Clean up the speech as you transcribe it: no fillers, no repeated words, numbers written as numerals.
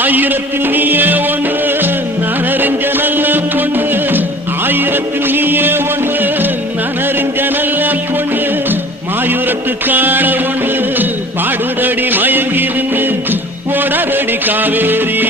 ஆயிரத்தில் நீயே ஒன்று நான் அறிஞ்ச நல்ல பொண்ணு, ஆயிரத்தில் நீயே ஒன்று நான் அறிஞ்ச நல்ல பொண்ணு, மாயூரத்து காண ஒண்ணு பாடுதடி மயங்கி நின்று ஓடாதடி காவேரி.